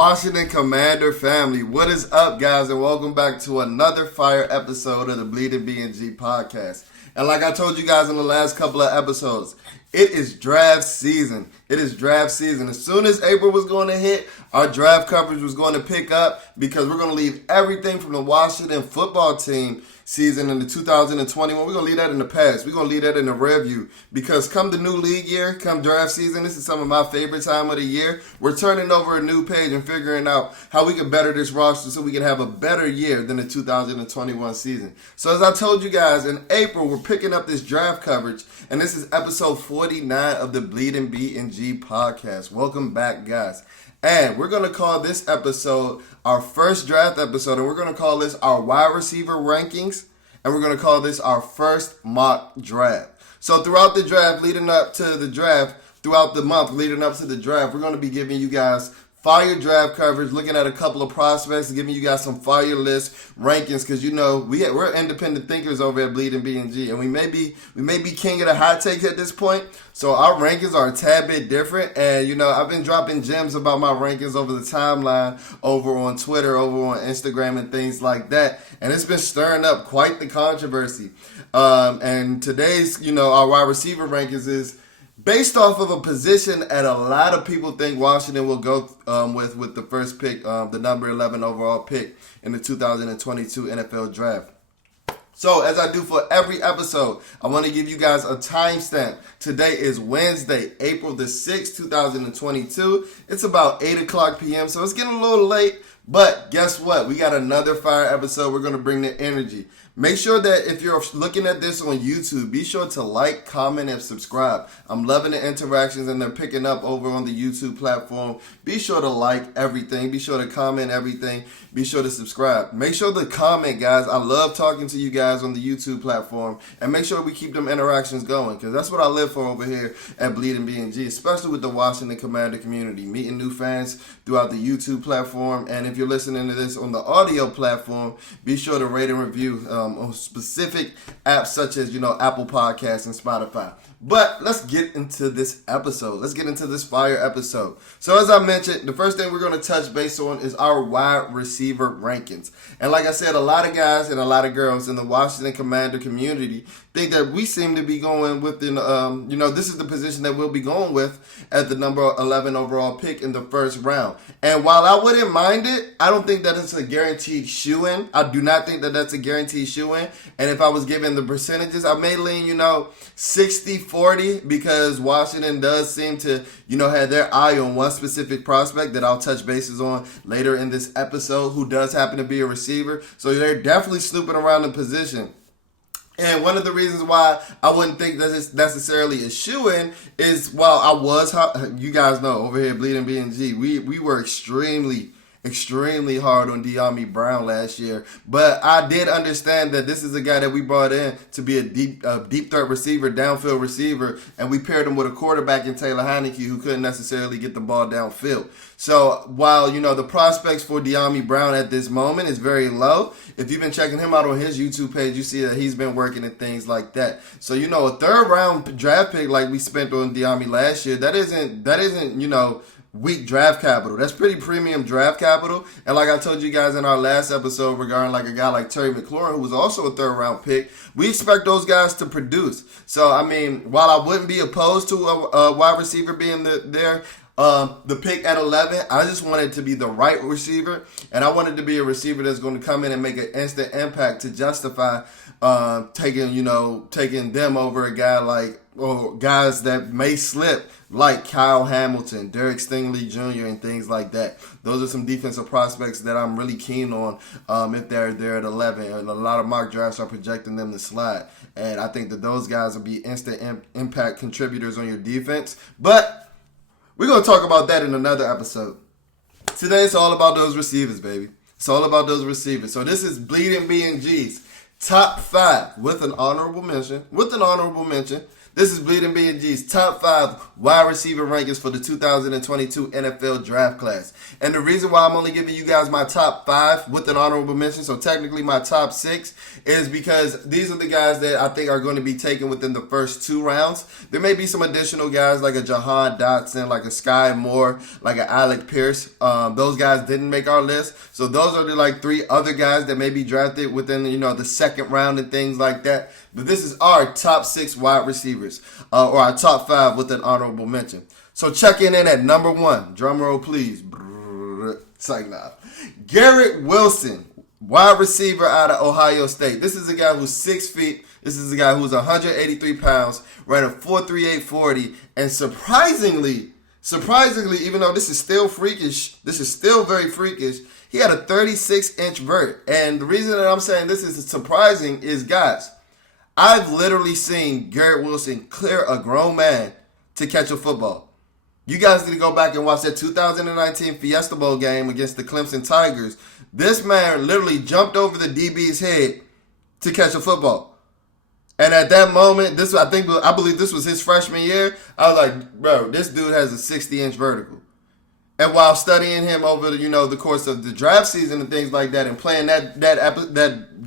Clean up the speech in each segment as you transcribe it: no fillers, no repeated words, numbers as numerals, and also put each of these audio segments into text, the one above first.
Washington Commander family, what is up, guys, and welcome back to another fire episode of the BleedingBnG podcast. And like I told you guys in the last couple of episodes, it is draft season. As soon as April was going to hit, our draft coverage was going to pick up because we're going to leave everything from the Washington football team season in the 2021. We're going to leave that in the past. We're going to leave that in the rear view because come the new league year, come draft season, this is some of my favorite time of the year. We're turning over a new page and figuring out how we can better this roster so we can have a better year than the 2021 season. So as I told you guys, in April, we're picking up this draft coverage, and this is episode 49 of the BleedingBnG podcast. Welcome back, guys. And we're going to call this episode our first draft episode, and we're going to call this our wide receiver rankings, and we're going to call this our first mock draft. So throughout the draft, leading up to the draft, throughout the month leading up to the draft, we're going to be giving you guys fire draft coverage, looking at a couple of prospects, giving you guys some fire list rankings, because you know we're independent thinkers over at BleedingBnG, and we may be king of the hot takes at this point. So our rankings are a tad bit different, and you know I've been dropping gems about my rankings over the timeline, over on Twitter, over on Instagram, and things like that, and it's been stirring up quite the controversy. And today's our wide receiver rankings is based off of a position that a lot of people think Washington will go with the first pick, the number 11 overall pick in the 2022 NFL Draft. So as I do for every episode, I want to give you guys a timestamp. Today is Wednesday, April the 6th, 2022. It's about 8 o'clock p.m., so it's getting a little late. But guess what? We got another fire episode. We're going to bring the energy. Make sure that if you're looking at this on YouTube, be sure to like, comment, and subscribe. I'm loving the interactions, and they're picking up over on the YouTube platform. Be sure to like everything. Be sure to comment everything. Be sure to subscribe. Make sure to comment, guys. I love talking to you guys on the YouTube platform. And make sure we keep them interactions going, because that's what I live for over here at BleedingBnG, especially with the Washington Commander community, meeting new fans throughout the YouTube platform. And if you're listening to this on the audio platform, be sure to rate and review on specific apps such as, Apple Podcasts and Spotify. But let's get into this episode. Let's get into this fire episode. So as I mentioned, the first thing we're going to touch base on is our wide receiver rankings. And like I said, a lot of guys and a lot of girls in the Washington Commander community think that we seem to be going within, this is the position that we'll be going with at the number 11 overall pick in the first round. And while I wouldn't mind it, I don't think that it's a guaranteed shoe-in. I do not think that that's a guaranteed shoe-in. And if I was given the percentages, I may lean, 60-40, because Washington does seem to, have their eye on one specific prospect that I'll touch bases on later in this episode, who does happen to be a receiver. So they're definitely snooping around the position. And one of the reasons why I wouldn't think that it's necessarily a shoo-in is, you guys know, over here at BleedingBnG, we were extremely hard on Jalani Brown last year. But I did understand that this is a guy that we brought in to be a deep threat receiver, downfield receiver, and we paired him with a quarterback in Taylor Heineke who couldn't necessarily get the ball downfield. So while, the prospects for Jalani Brown at this moment is very low, if you've been checking him out on his YouTube page, you see that he's been working and things like that. So, a third round draft pick like we spent on Jalani last year, that isn't, weak draft capital. That's pretty premium draft capital. And like I told you guys in our last episode regarding like a guy like Terry McLaurin, who was also a third round pick, we expect those guys to produce. So, while I wouldn't be opposed to a wide receiver being the pick at 11, I just wanted to be the right receiver, and I wanted to be a receiver that's going to come in and make an instant impact to justify taking them over a guy or guys that may slip, like Kyle Hamilton, Derek Stingley Jr., and things like that. Those are some defensive prospects that I'm really keen on if they're there at 11. And a lot of mock drafts are projecting them to slide. And I think that those guys will be instant impact contributors on your defense. But we're going to talk about that in another episode. Today, it's all about those receivers, baby. It's all about those receivers. So this is BleedingBnG's top 5 with an honorable mention. This is BleedingBnG's top 5 wide receiver rankings for the 2022 NFL draft class. And the reason why I'm only giving you guys my top 5 with an honorable mention, so technically my top 6, is because these are the guys that I think are going to be taken within the first 2 rounds. There may be some additional guys like a Jahan Dotson, like a Sky Moore, like a Alec Pierce. Those guys didn't make our list. So those are the 3 other guys that may be drafted within, the second round and things like that. But this is our top 6 wide receivers, or our top 5 with an honorable mention. So checking in at number 1, drum roll please. It's like, nah. Garrett Wilson, wide receiver out of Ohio State. This is a guy who's 6 feet. This is a guy who's 183 pounds, ran a 4.38 40, and surprisingly, even though this is still freakish, this is still very freakish, he had a 36-inch vert. And the reason that I'm saying this is surprising is, guys, I've literally seen Garrett Wilson clear a grown man to catch a football. You guys need to go back and watch that 2019 Fiesta Bowl game against the Clemson Tigers. This man literally jumped over the DB's head to catch a football. And at that moment, I believe this was his freshman year. I was like, bro, this dude has a 60-inch vertical. And while studying him over the course of the draft season and things like that, and playing that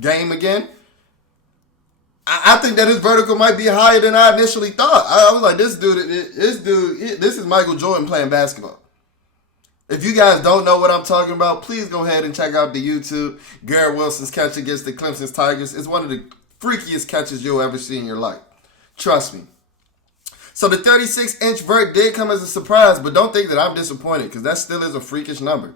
game again, I think that his vertical might be higher than I initially thought. I was like, this is Michael Jordan playing basketball. If you guys don't know what I'm talking about, please go ahead and check out the YouTube. Garrett Wilson's catch against the Clemson Tigers is one of the freakiest catches you'll ever see in your life. Trust me. So the 36-inch vert did come as a surprise, but don't think that I'm disappointed, because that still is a freakish number.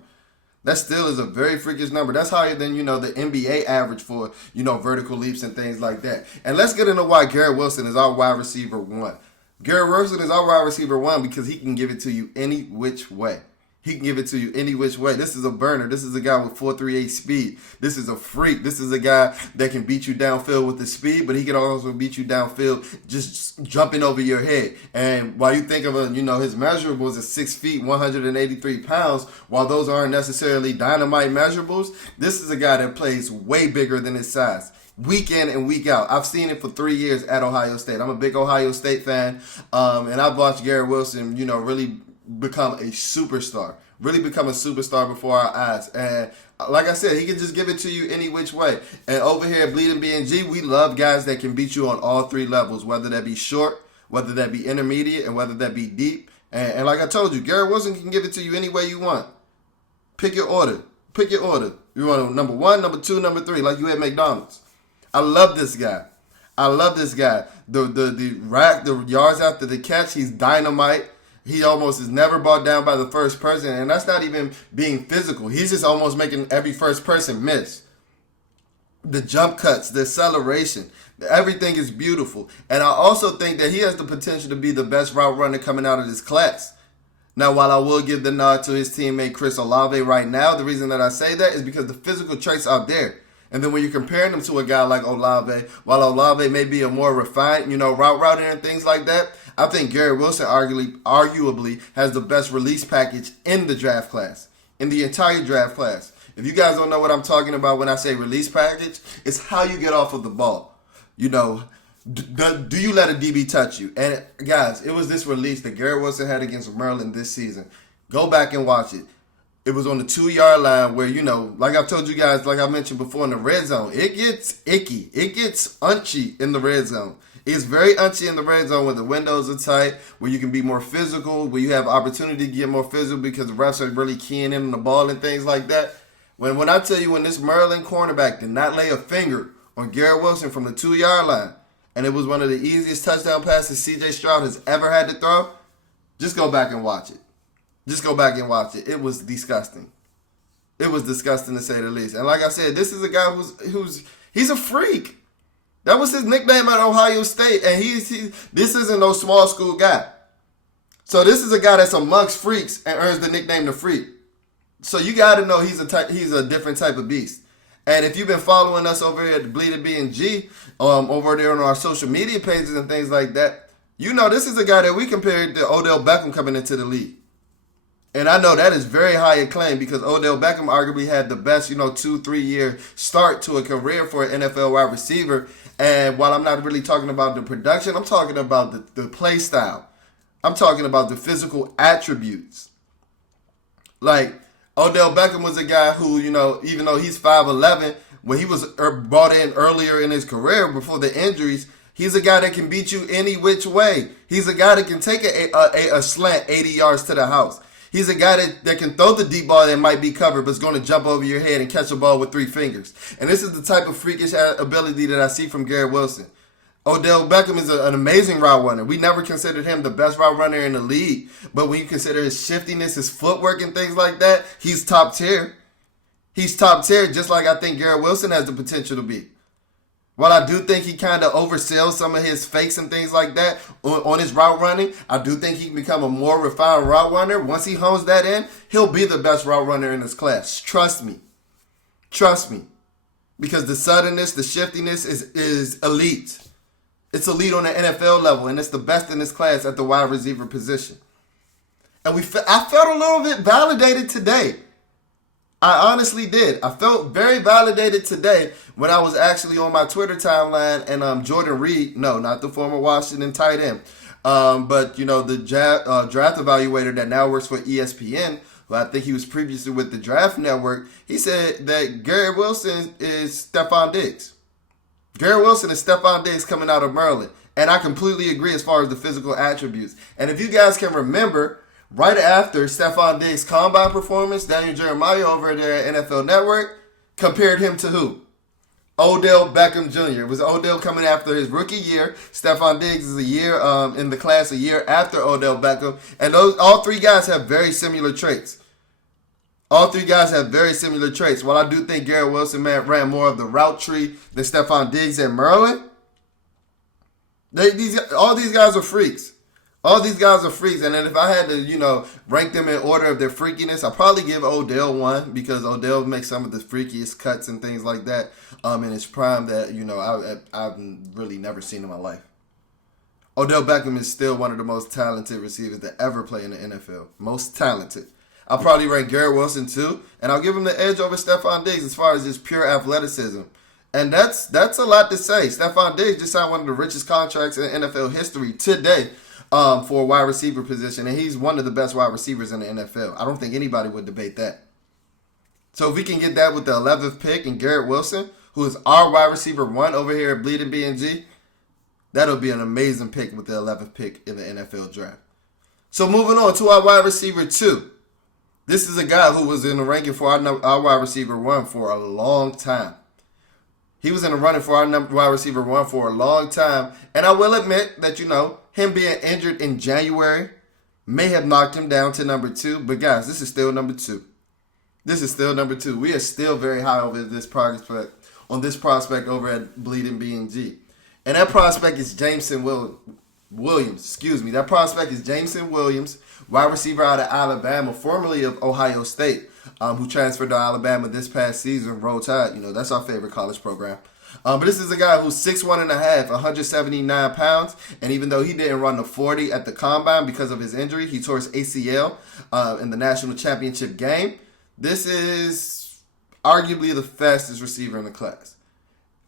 That still is a very freakish number. That's higher than, the NBA average for, vertical leaps and things like that. And let's get into why Garrett Wilson is our wide receiver 1. Garrett Wilson is our wide receiver 1 because he can give it to you any which way. He can give it to you any which way. This is a burner. This is a guy with 4.38 speed. This is a freak. This is a guy that can beat you downfield with the speed, but he can also beat you downfield just jumping over your head. And while you think of his measurables at 6 feet, 183 pounds, while those aren't necessarily dynamite measurables, this is a guy that plays way bigger than his size. Week in and week out. I've seen it for 3 years at Ohio State. I'm a big Ohio State fan, and I've watched Garrett Wilson, really become a superstar before our eyes. And like I said, he can just give it to you any which way. And over here at BleedingBnG, we love guys that can beat you on all 3 levels, whether that be short, whether that be intermediate, and whether that be deep. And like I told you, Garrett Wilson can give it to you any way you want. Pick your order. You want number 1, number 2, number 3, like you at McDonald's. I love this guy. The yards after the catch, he's dynamite. He almost is never brought down by the first person, and that's not even being physical. He's just almost making every first person miss. The jump cuts, the acceleration, everything is beautiful. And I also think that he has the potential to be the best route runner coming out of this class. Now, while I will give the nod to his teammate Chris Olave right now, the reason that I say that is because the physical traits are there. And then when you're comparing him to a guy like Olave, while Olave may be a more refined, route runner and things like that, I think Garrett Wilson arguably has the best release package in the draft class, in the entire draft class. If you guys don't know what I'm talking about when I say release package, it's how you get off of the ball. Do you let a DB touch you? And guys, it was this release that Garrett Wilson had against Maryland this season. Go back and watch it. It was on the 2-yard line where, like I've told you guys, like I mentioned before, in the red zone, it gets icky. It gets unchy in the red zone. It's very unchy in the red zone where the windows are tight, where you can be more physical, where you have opportunity to get more physical because the refs are really keying in on the ball and things like that. When I tell you, when this Maryland cornerback did not lay a finger on Garrett Wilson from the 2-yard line, and it was one of the easiest touchdown passes C.J. Stroud has ever had to throw, just go back and watch it. It was disgusting. It was disgusting to say the least. And like I said, this is a guy he's a freak. That was his nickname at Ohio State, and this isn't no small school guy. So this is a guy that's amongst freaks and earns the nickname the Freak. So you got to know he's a different type of beast. And if you've been following us over here at BleedingBnG, over there on our social media pages and things like that, this is a guy that we compared to Odell Beckham coming into the league. And I know that is very high acclaim because Odell Beckham arguably had the best, 2-3 year start to a career for an NFL wide receiver. And while I'm not really talking about the production, I'm talking about the play style. I'm talking about the physical attributes. Like, Odell Beckham was a guy who, even though he's 5'11", when he was brought in earlier in his career before the injuries, he's a guy that can beat you any which way. He's a guy that can take a slant 80 yards to the house. He's a guy that can throw the deep ball that might be covered, but is going to jump over your head and catch a ball with 3 fingers. And this is the type of freakish ability that I see from Garrett Wilson. Odell Beckham is an amazing route runner. We never considered him the best route runner in the league. But when you consider his shiftiness, his footwork, and things like that, he's top tier. He's top tier, just like I think Garrett Wilson has the potential to be. While I do think he kind of oversells some of his fakes and things like that on his route running, I do think he can become a more refined route runner. Once he hones that in, he'll be the best route runner in his class. Trust me. Trust me. Because the suddenness, the shiftiness is elite. It's elite on the NFL level, and it's the best in this class at the wide receiver position. And I felt a little bit validated today. I honestly did. I felt very validated today when I was actually on my Twitter timeline and Jordan Reed, no, not the former Washington tight end, but the draft evaluator that now works for ESPN, who I think he was previously with the Draft Network, he said that Garrett Wilson is Stephon Diggs. Garrett Wilson is Stephon Diggs coming out of Maryland. And I completely agree as far as the physical attributes. And if you guys can remember, right after Stephon Diggs' combine performance, Daniel Jeremiah over there at NFL Network compared him to who? Odell Beckham Jr. It was Odell coming after his rookie year. Stephon Diggs is a year in the class a year after Odell Beckham. And all 3 guys have very similar traits. All 3 guys have very similar traits. While I do think Garrett Wilson ran more of the route tree than Stephon Diggs at Maryland, all these guys are freaks. All these guys are freaks. And then if I had to, rank them in order of their freakiness, I'd probably give Odell 1 because Odell makes some of the freakiest cuts and things like that in his prime that, I've really never seen in my life. Odell Beckham is still one of the most talented receivers to ever play in the NFL. Most talented. I'll probably rank Garrett Wilson 2, and I'll give him the edge over Stephon Diggs as far as his pure athleticism. And that's a lot to say. Stephon Diggs just signed one of the richest contracts in NFL history today for a wide receiver position, and he's one of the best wide receivers in the NFL. I don't think anybody would debate that. So if we can get that with the 11th pick and Garrett Wilson, who is our wide receiver 1 over here at BleedingBnG, that'll be an amazing pick with the 11th pick in the NFL draft. So moving on to our wide receiver 2. This is a guy who was in the ranking for our wide receiver 1 for a long time. He was in the running for our wide receiver 1 for a long time. And I will admit that, him being injured in January may have knocked him down to number 2. But guys, this is still number 2. This is still number 2. We are still very high over this prospect over at BleedingBnG. And that prospect is Jameson Williams. That prospect is Jameson Williams, wide receiver out of Alabama, formerly of Ohio State, who transferred to Alabama this past season, Roll Tide. That's our favorite college program. But this is a guy who's 6'1.5", 179 pounds, and even though he didn't run the 40 at the combine because of his injury, he tore his ACL in the national championship game. This is arguably the fastest receiver in the class.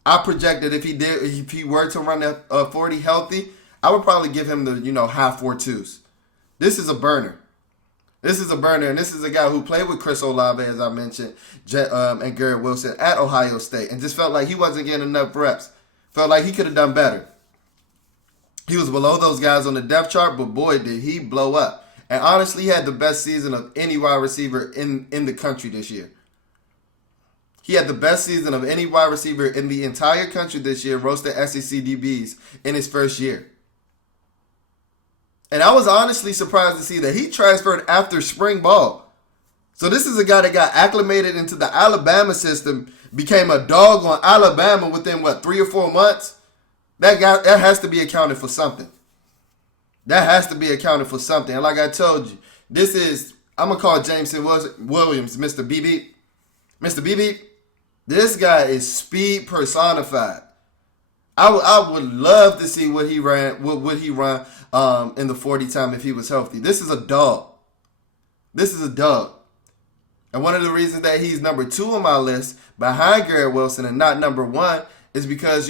I projected if he were to run a 40 healthy, I would probably give him the high 4.2s. This is a burner. And this is a guy who played with Chris Olave, as I mentioned, and Garrett Wilson at Ohio State, and just felt like he wasn't getting enough reps. Felt like he could have done better. He was below those guys on the depth chart, but boy, did he blow up. And honestly, he had the best season of any wide receiver in the country this year. He had the best season of any wide receiver in the entire country this year, roasted SEC DBs in his first year. And I was honestly surprised to see that he transferred after spring ball. So this is a guy that got acclimated into the Alabama system, became a dog on Alabama within, 3 or 4 months? That has to be accounted for something. And like I told you, I'm going to call Jameson Williams Mr. BB. Mr. BB, this guy is speed personified. I would love to see what he ran in the 40 time if he was healthy. This is a dog. This is a dub. And one of the reasons that he's number 2 on my list behind Garrett Wilson and not number 1 is because,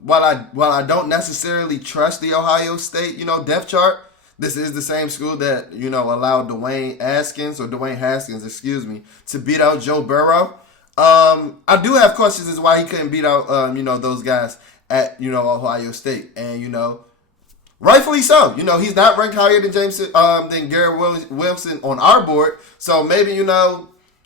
while I don't necessarily trust the Ohio State, depth chart, this is the same school that, allowed Dwayne Haskins, to beat out Joe Burrow. I do have questions as to why he couldn't beat out, those guys at, Ohio State. And, rightfully so. He's not ranked higher than Garrett Wilson on our board. So maybe,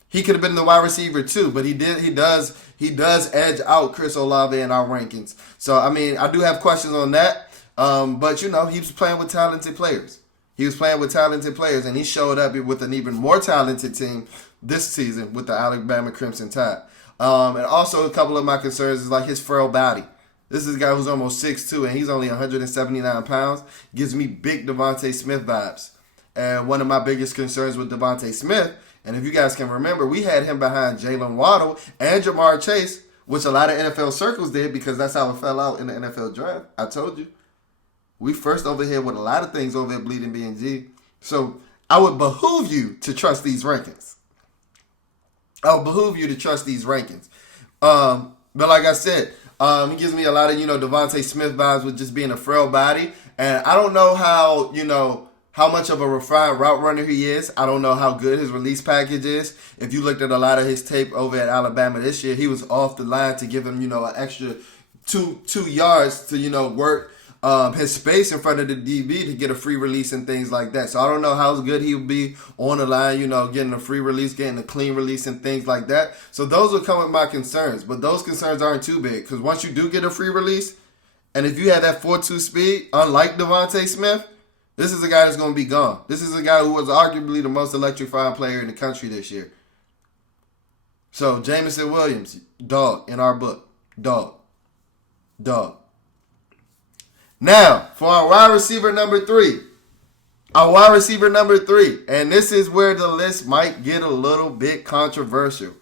he could have been the wide receiver too. But he does edge out Chris Olave in our rankings. So, I do have questions on that. But, he was playing with talented players. And he showed up with an even more talented team this season with the Alabama Crimson Tide. And also a couple of my concerns is like his frail body. This is a guy who's almost 6'2", and he's only 179 pounds. Gives me big Devontae Smith vibes. And one of my biggest concerns with Devontae Smith, and if you guys can remember, we had him behind Jalen Waddle and Jamar Chase, which a lot of NFL circles did because that's how it fell out in the NFL draft. I told you. We first over here with a lot of things over at BleedingBnG. So I would behoove you to trust these rankings. But like I said, he gives me a lot of, Devontae Smith vibes with just being a frail body. And I don't know how much of a refined route runner he is. I don't know how good his release package is. If you looked at a lot of his tape over at Alabama this year, he was off the line to give him, an extra two yards to, work his space in front of the DB to get a free release and things like that. So I don't know how good he'll be on the line, getting a free release, getting a clean release and things like that. So those will come with my concerns. But those concerns aren't too big because once you do get a free release, and if you have that 4.2 speed, unlike Devontae Smith, this is a guy that's going to be gone. This is a guy who was arguably the most electrifying player in the country this year. So Jameson Williams, dog in our book. Dog. Now, for our wide receiver number 3. And this is where the list might get a little bit controversial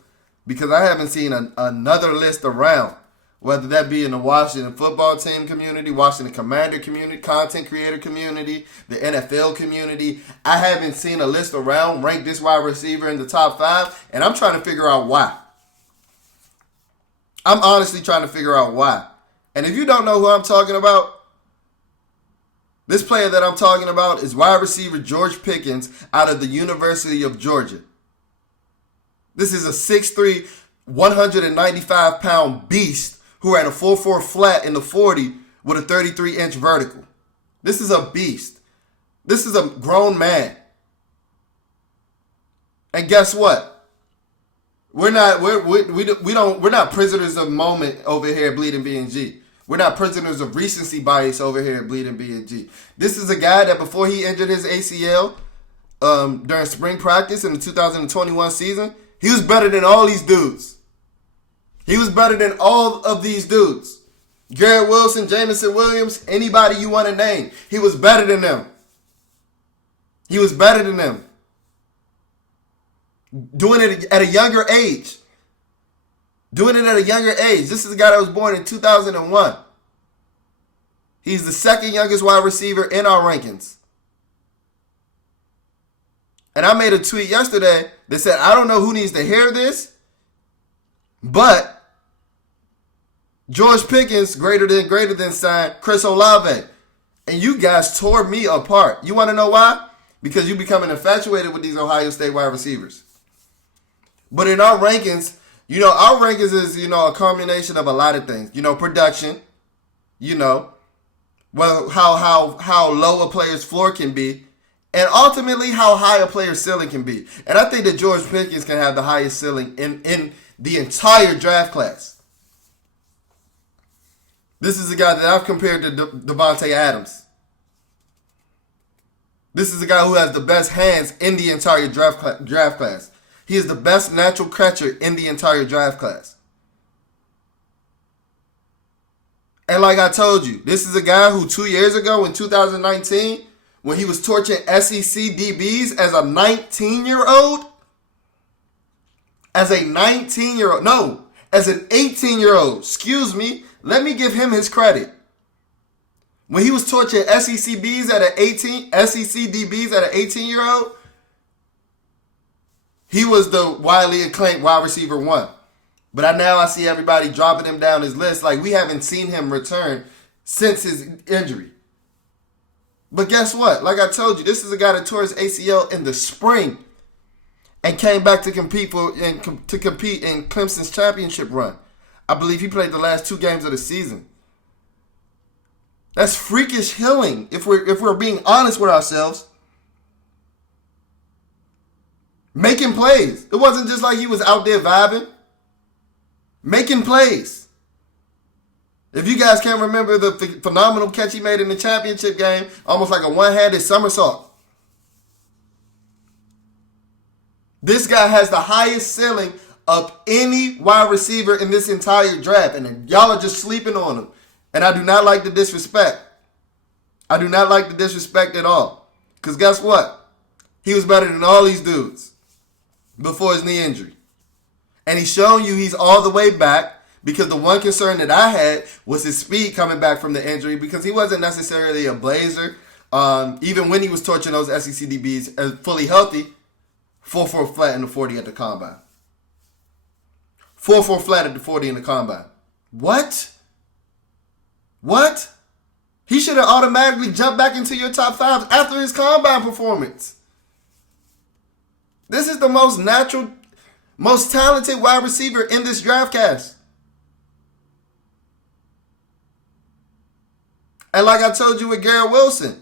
because I haven't seen another list around, whether that be in the Washington football team community, Washington Commander community, content creator community, the NFL community. I haven't seen a list around rank this wide receiver in the top 5, and I'm trying to figure out why. I'm honestly trying to figure out why. And if you don't know who I'm talking about, this player that I'm talking about is wide receiver George Pickens out of the University of Georgia. This is a 6'3", 195-pound beast who had a 4.4 flat in the 40 with a 33-inch vertical. This is a beast. This is a grown man. And guess what? We're not prisoners of moment over here at BleedingBnG. We're not prisoners of recency bias over here at BleedingBnG. This is a guy that before he injured his ACL during spring practice in the 2021 season, he was better than all these dudes. He was better than all of these dudes. Garrett Wilson, Jameson Williams, anybody you want to name. He was better than them. Doing it at a younger age. This is a guy that was born in 2001. He's the second youngest wide receiver in our rankings. And I made a tweet yesterday that said, I don't know who needs to hear this, but George Pickens greater than signed Chris Olave. And you guys tore me apart. You want to know why? Because you becoming infatuated with these Ohio State wide receivers. But in our rankings, our rankings is, a combination of a lot of things. Production, how low a player's floor can be, and ultimately how high a player's ceiling can be. And I think that George Pickens can have the highest ceiling in the entire draft class. This is a guy that I've compared to Devontae Adams. This is a guy who has the best hands in the entire draft class. He is the best natural catcher in the entire draft class. And like I told you, this is a guy who 2 years ago in 2019, when he was torching SEC DBs as a 19-year-old, as an 18-year-old, let me give him his credit. When he was torching SEC DBs at an 18-year-old, He was the widely acclaimed wide receiver 1. But now I see everybody dropping him down his list. Like, we haven't seen him return since his injury. But guess what? Like I told you, this is a guy that tore his ACL in the spring and came back to compete in Clemson's championship run. I believe he played the last 2 games of the season. That's freakish healing if we're being honest with ourselves. Making plays. It wasn't just like he was out there vibing. Making plays. If you guys can't remember the phenomenal catch he made in the championship game, almost like a one-handed somersault. This guy has the highest ceiling of any wide receiver in this entire draft, and y'all are just sleeping on him. And I do not like the disrespect. I do not like the disrespect at all. Because guess what? He was better than all these dudes before his knee injury. And he's showing you he's all the way back, because the one concern that I had was his speed coming back from the injury, because he wasn't necessarily a blazer. Even when he was torching those SEC DBs as fully healthy, 4.4 flat in the 40 at the combine. 4.4 flat at the 40 in the combine. What? He should have automatically jumped back into your top 5 after his combine performance. This is the most natural, most talented wide receiver in this draft class. And like I told you with Garrett Wilson,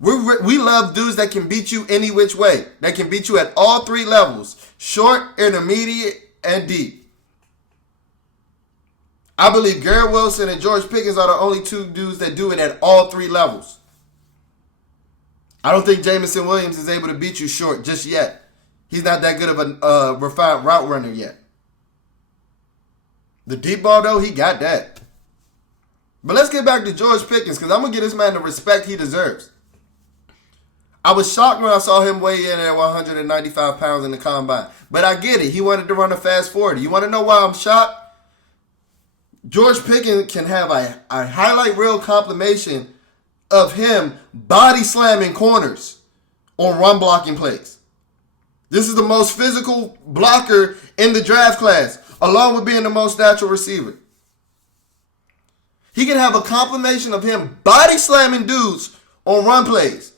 we love dudes that can beat you any which way. That can beat you at all 3 levels. Short, intermediate, and deep. I believe Garrett Wilson and George Pickens are the only 2 dudes that do it at all 3 levels. I don't think Jameson Williams is able to beat you short just yet. He's not that good of a refined route runner yet. The deep ball, though, he got that. But let's get back to George Pickens, because I'm going to give this man the respect he deserves. I was shocked when I saw him weigh in at 195 pounds in the combine. But I get it. He wanted to run a fast 40. You want to know why I'm shocked? George Pickens can have a highlight reel compilation of him body slamming corners on run blocking plays. This is the most physical blocker in the draft class, along with being the most natural receiver. He can have a compilation of him body slamming dudes on run plays.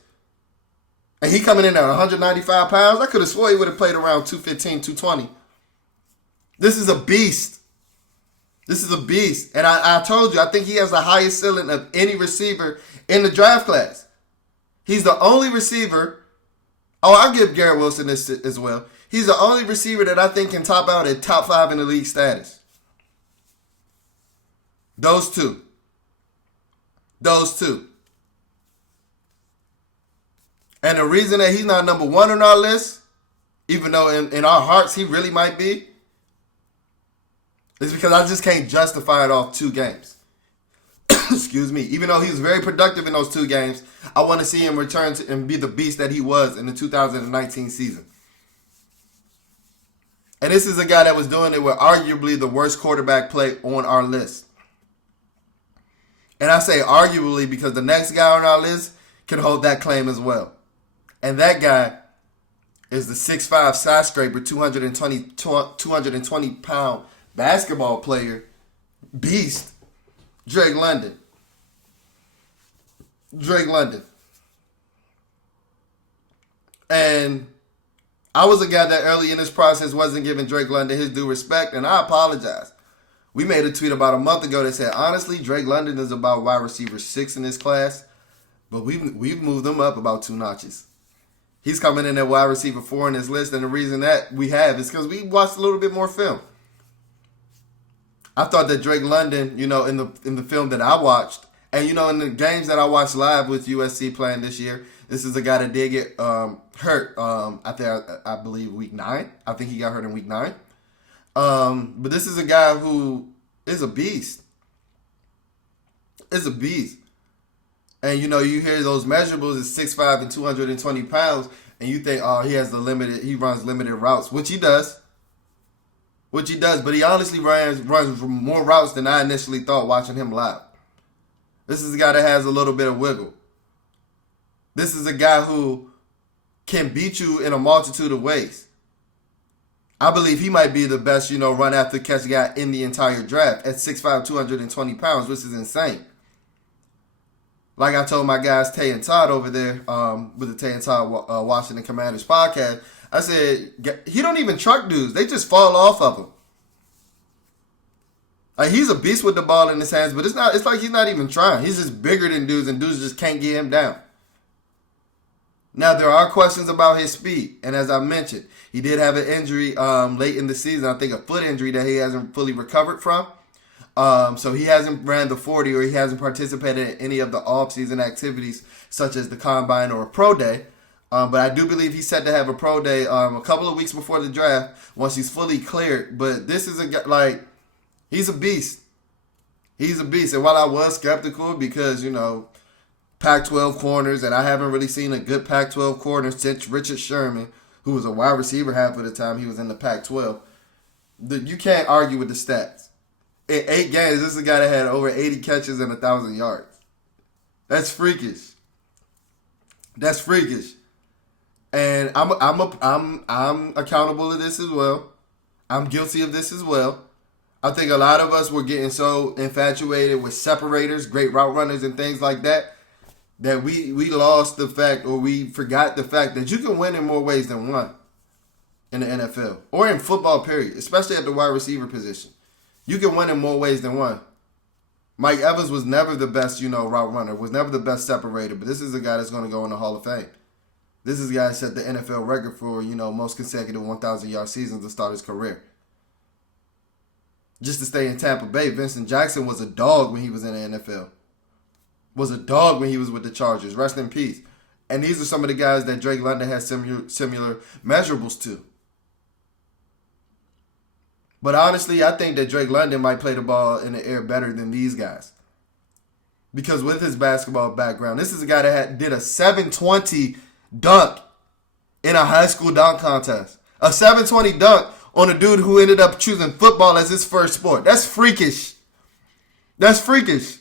And he coming in at 195 pounds. I could have swore he would have played around 215, 220. This is a beast. This is a beast. And I told you, I think he has the highest ceiling of any receiver in the draft class. He's the only receiver. Oh, I'll give Garrett Wilson this as well. He's the only receiver that I think can top out at top 5 in the league status. Those two. And the reason that he's not number 1 on our list, even though in our hearts he really might be, is because I just can't justify it off 2 games. Excuse me. Even though he was very productive in those 2 games, I want to see him return to and be the beast that he was in the 2019 season. And this is a guy that was doing it with arguably the worst quarterback play on our list. And I say arguably because the next guy on our list can hold that claim as well. And that guy is the 6'5" skyscraper, 220-pound basketball player, beast, Drake London. And I was a guy that early in this process wasn't giving Drake London his due respect, and I apologize. We made a tweet about a month ago that said, honestly, Drake London is about wide receiver 6 in this class, but we've moved him up about 2 notches. He's coming in at wide receiver 4 in this list, and the reason that we have is because we watched a little bit more film. I thought that Drake London, in the film that I watched, and in the games that I watched live with USC playing this year, this is a guy that did get hurt. I believe week 9. I think he got hurt in week 9. But this is a guy who is a beast. And you hear those measurables is 6'5" and 220 pounds, and you think, he runs limited routes, which he does. But he honestly runs more routes than I initially thought watching him live. This is a guy that has a little bit of wiggle. This is a guy who can beat you in a multitude of ways. I believe he might be the best, run after catch guy in the entire draft at 6'5", 220 pounds, which is insane. Like I told my guys Tay and Todd over there with the Tay and Todd Washington Commanders podcast, I said, he don't even truck dudes. They just fall off of him. Like, he's a beast with the ball in his hands, but it's like he's not even trying. He's just bigger than dudes, and dudes just can't get him down. Now, there are questions about his speed, and as I mentioned, he did have an injury late in the season, I think a foot injury that he hasn't fully recovered from. So he hasn't ran the 40 or he hasn't participated in any of the off-season activities such as the combine or a pro day. But I do believe he's set to have a pro day a couple of weeks before the draft once he's fully cleared. But this is a guy, he's a beast. He's a beast. And while I was skeptical because, Pac-12 corners, and I haven't really seen a good Pac-12 corner since Richard Sherman, who was a wide receiver half of the time he was in the Pac-12. You can't argue with the stats. In 8 games, this is a guy that had over 80 catches and 1,000 yards. That's freakish. That's freakish. And I'm accountable to this as well. I'm guilty of this as well. I think a lot of us were getting so infatuated with separators, great route runners, and things like that we lost the fact, or we forgot the fact that you can win in more ways than one in the NFL or in football, period, especially at the wide receiver position. You can win in more ways than one. Mike Evans was never the best, route runner, was never the best separator, but this is a guy that's going to go in the Hall of Fame. This is a guy that set the NFL record for, most consecutive 1,000-yard seasons to start his career. Just to stay in Tampa Bay, Vincent Jackson was a dog when he was in the NFL. Was a dog when he was with the Chargers. Rest in peace. And these are some of the guys that Drake London has similar measurables to. But honestly, I think that Drake London might play the ball in the air better than these guys. Because with his basketball background, this is a guy that did a 720 dunk in a high school dunk contest. A 720 dunk on a dude who ended up choosing football as his first sport. That's freakish. That's freakish.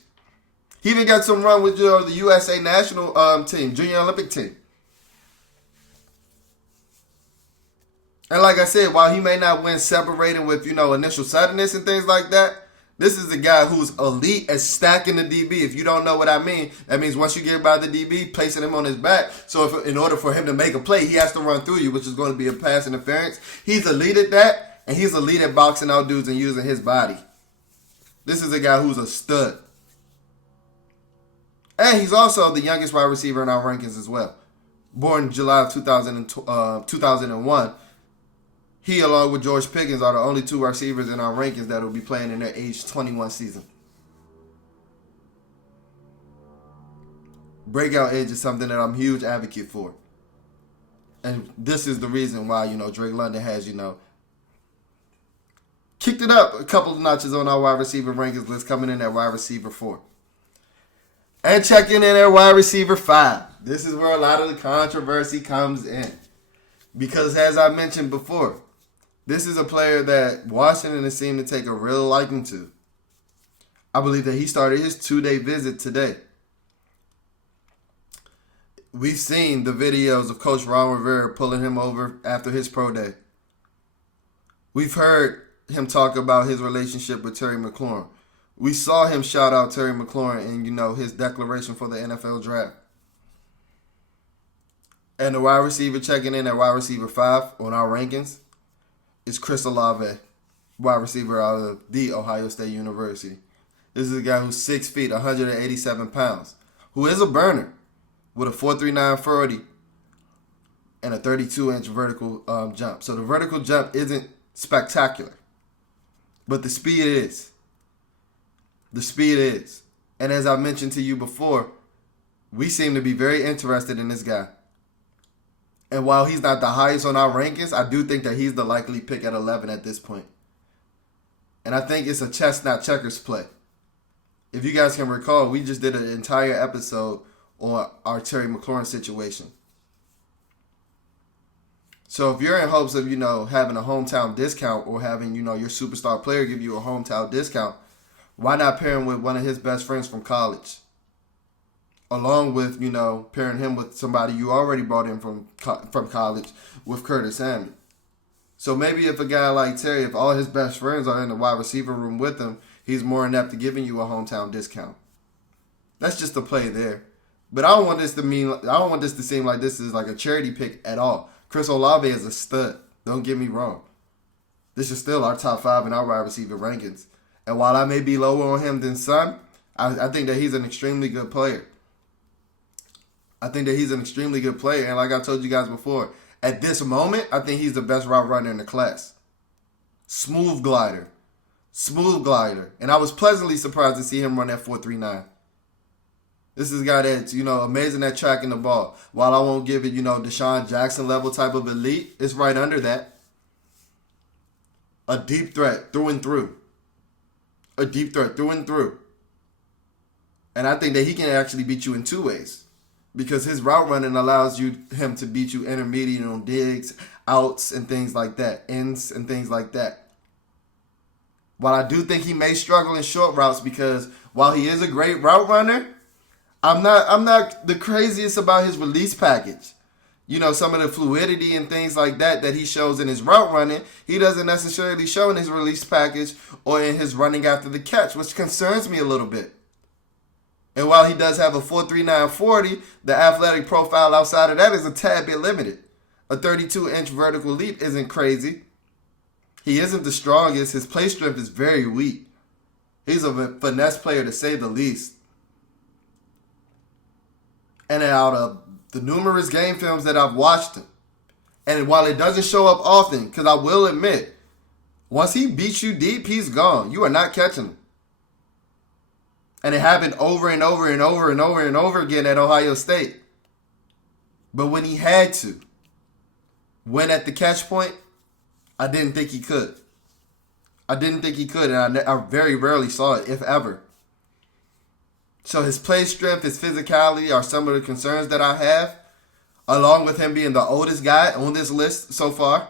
He even got some run with the USA national team, junior Olympic team. And like I said, while he may not win separating with, initial suddenness and things like that, this is a guy who's elite at stacking the DB. If you don't know what I mean, that means once you get by the DB, placing him on his back. So in order for him to make a play, he has to run through you, which is going to be a pass interference. He's elite at that, and he's elite at boxing out dudes and using his body. This is a guy who's a stud. And he's also the youngest wide receiver in our rankings as well. Born in July of 2001. He, along with George Pickens, are the only 2 receivers in our rankings that will be playing in their age 21 season. Breakout age is something that I'm a huge advocate for. And this is the reason why, Drake London has, kicked it up a couple of notches on our wide receiver rankings list, coming in at wide receiver 4. And checking in at wide receiver 5. This is where a lot of the controversy comes in. Because as I mentioned before, this is a player that Washington has seemed to take a real liking to. I believe that he started his 2-day visit today. We've seen the videos of Coach Ron Rivera pulling him over after his pro day. We've heard him talk about his relationship with Terry McLaurin. We saw him shout out Terry McLaurin in, his declaration for the NFL draft. And the wide receiver checking in at wide receiver 5 on our rankings is Chris Olave, wide receiver out of the Ohio State University. This is a guy who's 6 feet, 187 pounds, who is a burner with a 4.39 40 and a 32-inch vertical jump. So the vertical jump isn't spectacular, but the speed is. The speed is. And as I mentioned to you before, we seem to be very interested in this guy. And while he's not the highest on our rankings, I do think that he's the likely pick at 11 at this point. And I think it's a chess, not checkers play. If you guys can recall, we just did an entire episode on our Terry McLaurin situation. So if you're in hopes of, having a hometown discount or having, your superstar player give you a hometown discount, why not pair him with one of his best friends from college? Along with, pairing him with somebody you already brought in from college with Curtis Samuel. So maybe if a guy like Terry, if all his best friends are in the wide receiver room with him, he's more inept to giving you a hometown discount. That's just a play there. But I don't want this to seem like this is like a charity pick at all. Chris Olave is a stud. Don't get me wrong. This is still our top 5 in our wide receiver rankings. And while I may be lower on him than some, I think that he's an extremely good player. And like I told you guys before, at this moment, I think he's the best route runner in the class. Smooth glider. And I was pleasantly surprised to see him run that 4.39. This is a guy that's, amazing at tracking the ball. While I won't give it, Deshaun Jackson level type of elite, it's right under that. A deep threat through and through. And I think that he can actually beat you in 2 ways. Because his route running allows him to beat you intermediate on digs, outs, and things like that. Ends and things like that. While I do think he may struggle in short routes because while he is a great route runner, I'm not the craziest about his release package. Some of the fluidity and things like that he shows in his route running, he doesn't necessarily show in his release package or in his running after the catch, which concerns me a little bit. And while he does have a 4.39 40, the athletic profile outside of that is a tad bit limited. A 32-inch vertical leap isn't crazy. He isn't the strongest. His play strength is very weak. He's a finesse player to say the least. And out of the numerous game films that I've watched him, and while it doesn't show up often, because I will admit, once he beats you deep, he's gone. You are not catching him. And it happened over and over and over and over and over again at Ohio State. But when he had to win at the catch point, I didn't think he could. And I very rarely saw it, if ever. So his play strength, his physicality are some of the concerns that I have, along with him being the oldest guy on this list so far.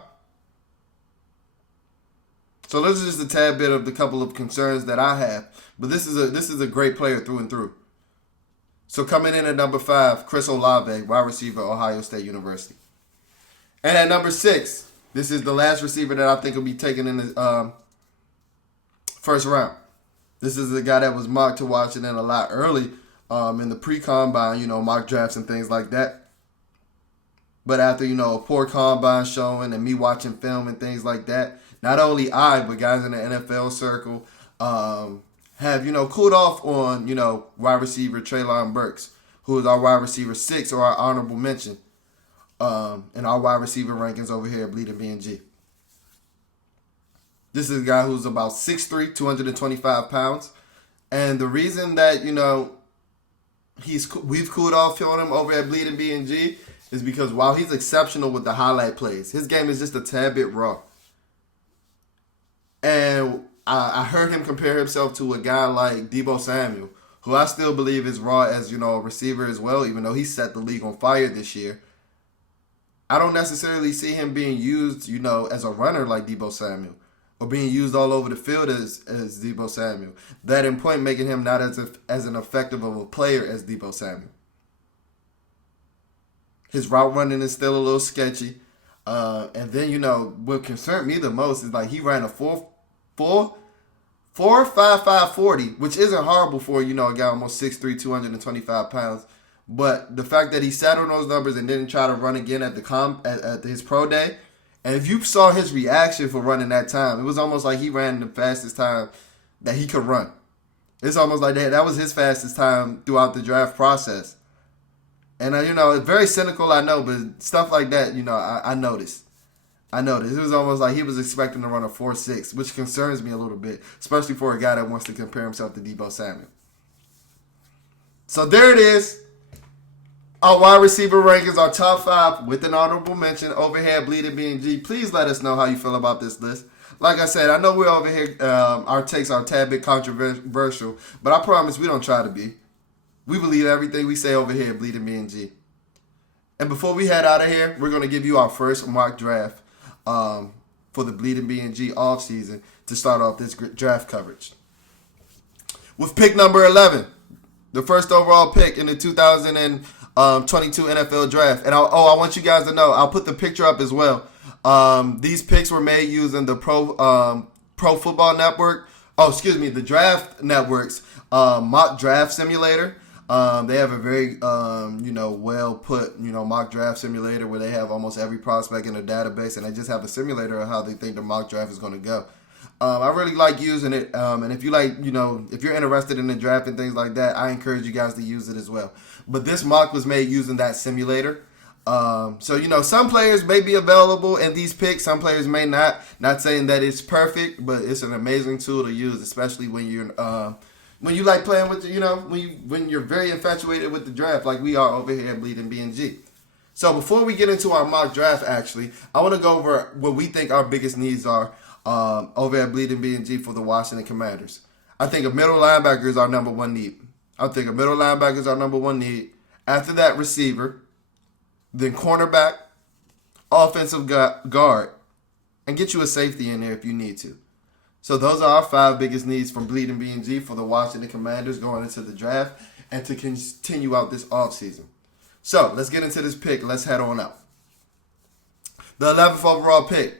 So this is just a tad bit of the couple of concerns that I have. But this is a great player through and through. So coming in at number 5, Chris Olave, wide receiver, Ohio State University. And at number 6, this is the last receiver that I think will be taken in the first round. This is a guy that was mocked to Washington a lot early in the pre-combine, mock drafts and things like that. But after, a poor combine showing and me watching film and things like that, not only I, but guys in the NFL circle have, cooled off on, wide receiver Treylon Burks, who is our wide receiver 6 or our honorable mention in our wide receiver rankings over here at BleedingBnG. This is a guy who's about 6'3", 225 pounds. And the reason that, we've cooled off on him over at BleedingBnG is because while he's exceptional with the highlight plays, his game is just a tad bit raw. And I heard him compare himself to a guy like Deebo Samuel, who I still believe is raw as, a receiver as well, even though he set the league on fire this year. I don't necessarily see him being used, as a runner like Deebo Samuel, or being used all over the field as Deebo Samuel. That in point making him not as an effective of a player as Deebo Samuel. His route running is still a little sketchy. And then, what concerned me the most is like he ran a 4.55 40, which isn't horrible for, a guy almost 6'3", 225 pounds. But the fact that he sat on those numbers and didn't try to run again at his pro day, and if you saw his reaction for running that time, it was almost like he ran the fastest time that he could run. It's almost like that was his fastest time throughout the draft process. And, it's very cynical, I know, but stuff like that, I noticed. It was almost like he was expecting to run a 4.6, which concerns me a little bit, especially for a guy that wants to compare himself to Deebo Samuel. So there it is. Our wide receiver rankings are top 5 with an honorable mention over here at BleedingBnG. Please let us know how you feel about this list. Like I said, I know we're over here, our takes are a tad bit controversial, but I promise we don't try to be. We believe everything we say over here at BleedingBnG. And before we head out of here, we're going to give you our first mock draft for the BleedingBnG offseason to start off this draft coverage. With pick number 11, the first overall pick in the 2018 22 NFL draft. And I want you guys to know, I'll put the picture up as well. These picks were made using the Pro Football Network. The Draft Network's mock draft simulator. They have a very, well put, mock draft simulator where they have almost every prospect in a database, and they just have a simulator of how they think the mock draft is going to go. I really like using it, and if you like, if you're interested in the draft and things like that, I encourage you guys to use it as well. But this mock was made using that simulator. Some players may be available in these picks, some players may not. Not saying that it's perfect, but it's an amazing tool to use, especially when you're when you like playing with when you're very infatuated with the draft, like we are over here at BleedingBnG. So before we get into our mock draft, actually, I want to go over what we think our biggest needs are over at BleedingBnG for the Washington Commanders. I think a middle linebacker is our number one need. After that, receiver, then cornerback, offensive guard, and get you a safety in there if you need to. So those are our 5 biggest needs from BleedingBnG for the Washington Commanders going into the draft and to continue out this offseason. So let's get into this pick. Let's head on out. The 11th overall pick,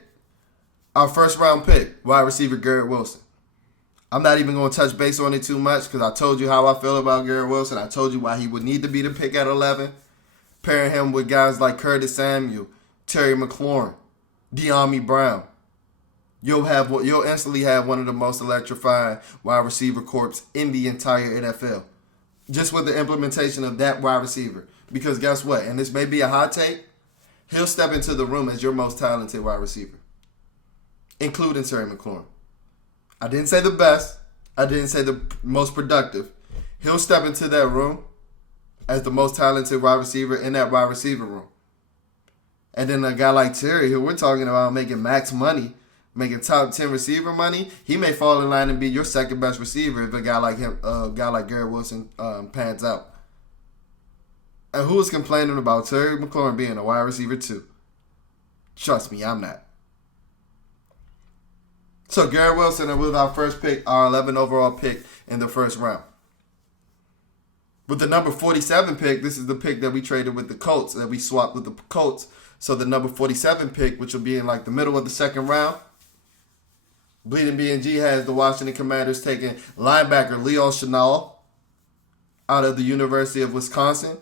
our first round pick, wide receiver Garrett Wilson. I'm not even going to touch base on it too much because I told you how I feel about Garrett Wilson. I told you why he would need to be the pick at 11. Pairing him with guys like Curtis Samuel, Terry McLaurin, De'Ami Brown. You'll instantly have one of the most electrifying wide receiver corps in the entire NFL. Just with the implementation of that wide receiver. Because guess what? And this may be a hot take. He'll step into the room as your most talented wide receiver. Including Terry McLaurin. I didn't say the best. I didn't say the most productive. He'll step into that room as the most talented wide receiver in that wide receiver room. And then a guy like Terry, who we're talking about making max money, making top 10 receiver money, he may fall in line and be your second best receiver if a guy like him, Garrett Wilson, pans out. And who's complaining about Terry McLaurin being a wide receiver too? Trust me, I'm not. So Garrett Wilson was our first pick, our 11th overall pick in the first round. With the number 47 pick, this is the pick that we traded with the Colts, that we swapped with the Colts. So the number 47 pick, which will be in like the middle of the second round, BleedingBnG has the Washington Commanders taking linebacker Chanal out of the University of Wisconsin.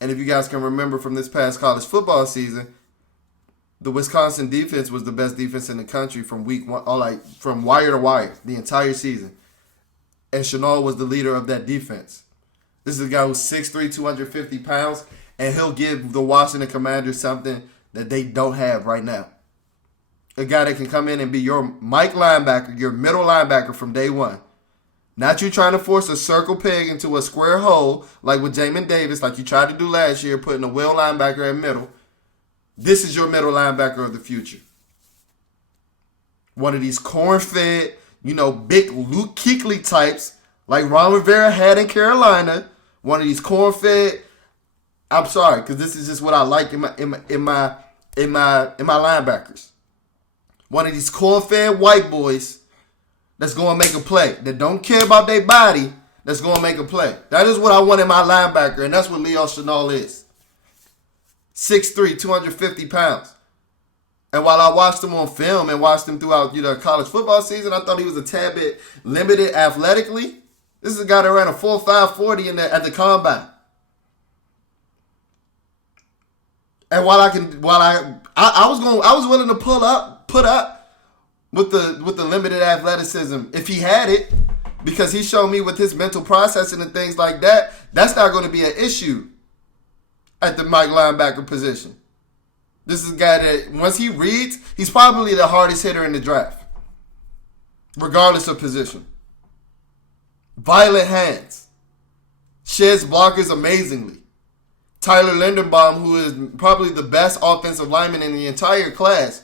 And if you guys can remember from this past college football season, the Wisconsin defense was the best defense in the country from week one, from wire to wire, the entire season. And Chanal was the leader of that defense. This is a guy who's 6'3", 250 pounds, and he'll give the Washington Commanders something that they don't have right now. A guy that can come in and be your Mike linebacker, your middle linebacker from day one. Not you trying to force a circle peg into a square hole like with Jamin Davis, like you tried to do last year, putting a will linebacker in middle. This is your middle linebacker of the future. One of these corn-fed, big Luke Kuechly types like Ron Rivera had in Carolina. One of these corn-fed. I'm sorry, because this is just what I like in my linebackers. One of these corn-fed white boys that's going to make a play, that don't care about their body, that's going to make a play. That is what I want in my linebacker, and that's what Chanal is. 6'3", 250 pounds. And while I watched him on film and watched him throughout college football season, I thought he was a tad bit limited athletically. This is a guy that ran a 4.5 40 at the combine. And I was willing to put up with the limited athleticism if he had it, because he showed me with his mental processing and things like that, that's not going to be an issue at the Mike linebacker position. This is a guy that once he reads, he's probably the hardest hitter in the draft, regardless of position. Violent hands, sheds blockers amazingly. Tyler Linderbaum, who is probably the best offensive lineman in the entire class.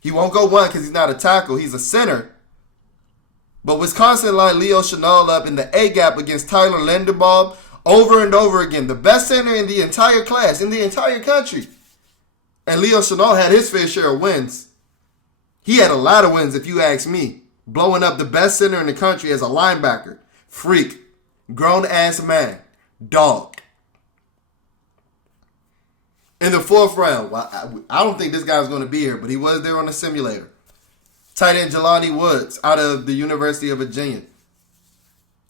He won't go one because he's not a tackle. He's a center. But Wisconsin lined Chanal up in the A-gap against Tyler Linderbaum over and over again. The best center in the entire class, in the entire country. And Chanal had his fair share of wins. He had a lot of wins, if you ask me. Blowing up the best center in the country as a linebacker. Freak. Grown-ass man. Dog. In the 4th round, well, I don't think this guy's going to be here, but he was there on the simulator. Tight end Jalani Woods out of the University of Virginia.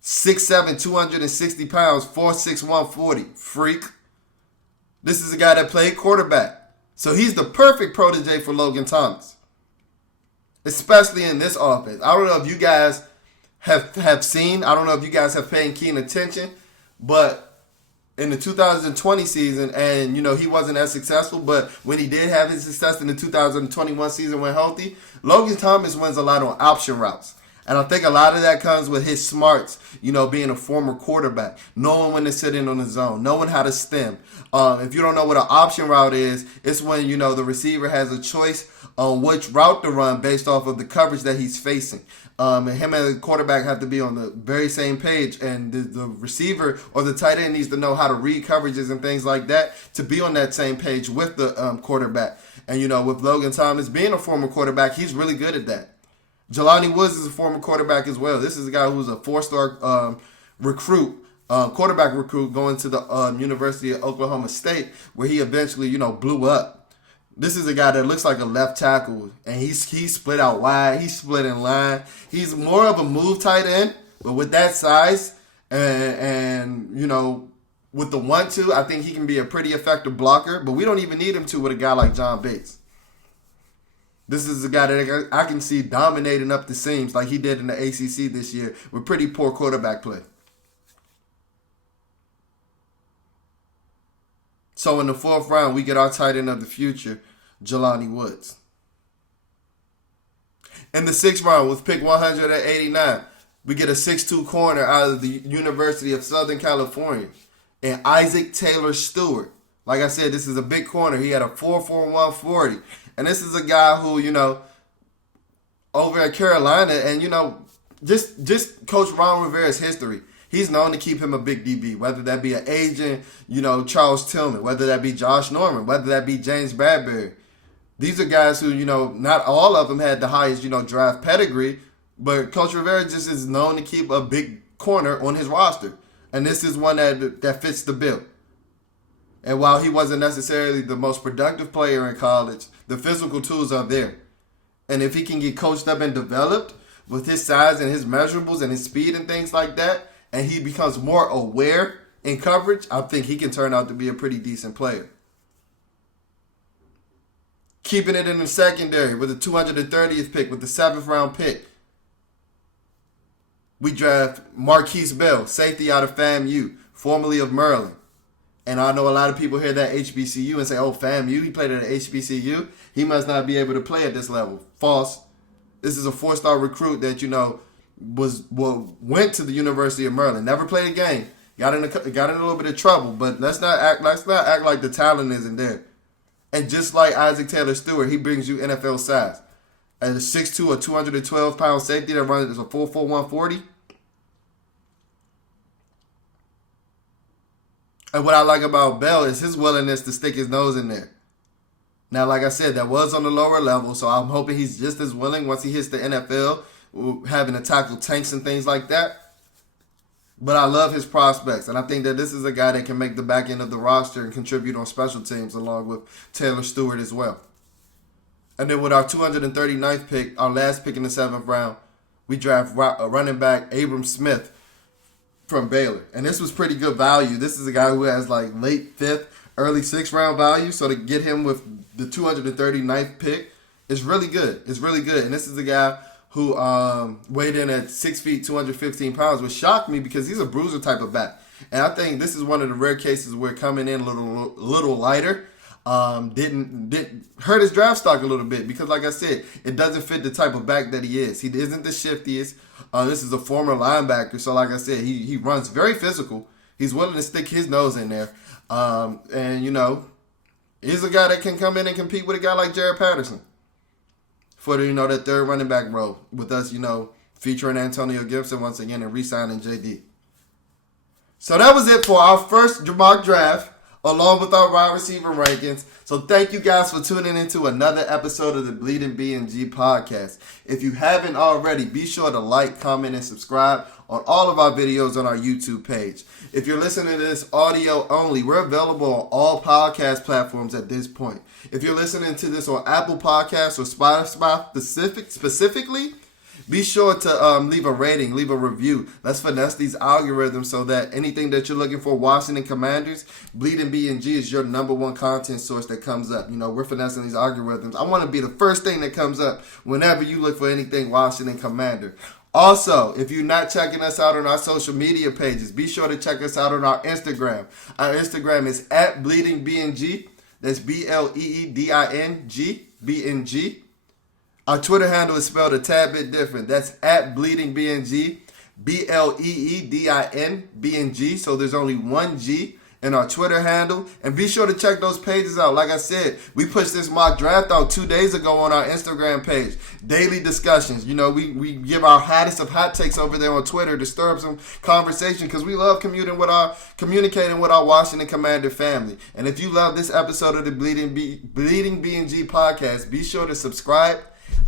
6'7", 260 pounds, 4'6", 140. Freak. This is a guy that played quarterback. So he's the perfect protege for Logan Thomas. Especially in this offense. I don't know if you guys have seen, I don't know if you guys have paid keen attention, but in the 2020 season, and he wasn't as successful, but when he did have his success in the 2021 season when healthy, Logan Thomas wins a lot on option routes. And I think a lot of that comes with his smarts, being a former quarterback, knowing when to sit in on the zone, knowing how to stem. If you don't know what an option route is, it's when, the receiver has a choice on which route to run based off of the coverage that he's facing. And him and the quarterback have to be on the very same page, and the receiver or the tight end needs to know how to read coverages and things like that to be on that same page with the quarterback. And, with Logan Thomas being a former quarterback, he's really good at that. Jalani Woods is a former quarterback as well. This is a guy who was a 4-star quarterback recruit going to the University of Oklahoma State, where he eventually, blew up. This is a guy that looks like a left tackle, and he's split out wide. He's split in line. He's more of a move tight end, but with that size and with the 1-2, I think he can be a pretty effective blocker, but we don't even need him to with a guy like John Bates. This is a guy that I can see dominating up the seams like he did in the ACC this year with pretty poor quarterback play. So in the 4th round, we get our tight end of the future, Jalani Woods. In the 6th round, with pick 189, we get a 6'2" corner out of the University of Southern California, and Isaac Taylor Stewart. Like I said, this is a big corner. He had a 4'4", 140. And this is a guy who, over at Carolina, and, just Coach Ron Rivera's history. He's known to keep him a big DB, whether that be an agent, Charles Tillman, whether that be Josh Norman, whether that be James Bradbury. These are guys who, not all of them had the highest, draft pedigree, but Coach Rivera just is known to keep a big corner on his roster. And this is one that fits the bill. And while he wasn't necessarily the most productive player in college, the physical tools are there. And if he can get coached up and developed with his size and his measurables and his speed and things like that, and he becomes more aware in coverage, I think he can turn out to be a pretty decent player. Keeping it in the secondary with the 230th pick, with the 7th round pick, we draft Marquis Bell, safety out of FAMU, formerly of Maryland. And I know a lot of people hear that HBCU and say, oh, FAMU, he played at an HBCU. He must not be able to play at this level. False. This is a 4-star recruit that, went to the University of Maryland. Never played a game. Got in a little bit of trouble. But let's not act like the talent isn't there. And just like Isaac Taylor Stewart, he brings you NFL size. At a 6'2", a 212-pound safety that runs a 4'4", 140. And what I like about Bell is his willingness to stick his nose in there. Now, like I said, that was on the lower level, so I'm hoping he's just as willing once he hits the NFL, having to tackle tanks and things like that. But I love his prospects, and I think that this is a guy that can make the back end of the roster and contribute on special teams along with Taylor Stewart as well. And then with our 239th pick, our last pick in the 7th round, we draft running back Abram Smith from Baylor. And this was pretty good value. This is a guy who has like late 5th, early 6th round value. So to get him with the 239th pick is really good. It's really good. And this is a guy who weighed in at 6 feet, 215 pounds, which shocked me because he's a bruiser type of back. And I think this is one of the rare cases where coming in a little lighter didn't hurt his draft stock a little bit because, like I said, it doesn't fit the type of back that he is. He isn't the shiftiest. This is a former linebacker, so like I said, he runs very physical. He's willing to stick his nose in there. And, he's a guy that can come in and compete with a guy like Jared Patterson for the, that third running back role with us, featuring Antonio Gibson once again and re-signing JD. So that was it for our first mock draft, along with our wide receiver rankings. So thank you guys for tuning into another episode of the BleedingBnG podcast. If you haven't already, be sure to like, comment, and subscribe on all of our videos on our YouTube page. If you're listening to this audio only, we're available on all podcast platforms at this point. If you're listening to this on Apple Podcasts or Spotify specifically, be sure to leave a rating, leave a review. Let's finesse these algorithms so that anything that you're looking for, Washington Commanders, BleedingBnG is your number one content source that comes up. You know, we're finessing these algorithms. I want to be the first thing that comes up whenever you look for anything Washington Commander. Also, if you're not checking us out on our social media pages, be sure to check us out on our Instagram. Our Instagram is at BleedingBnG. That's BleedingBnG, BnG. Our Twitter handle is spelled a tad bit different. That's at BleedingBnG, BleedingBnG. So there's only one G in our Twitter handle. And be sure to check those pages out. Like I said, we pushed this mock draft out 2 days ago on our Instagram page. Daily discussions. You know, we give our hottest of hot takes over there on Twitter to stir up some conversation because we love communicating with our Washington Commander family. And if you love this episode of the BleedingBnG podcast, be sure to subscribe.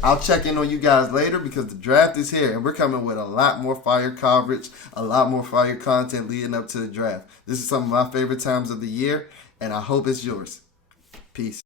I'll check in on you guys later because the draft is here and we're coming with a lot more fire coverage, a lot more fire content leading up to the draft. This is some of my favorite times of the year and I hope it's yours. Peace.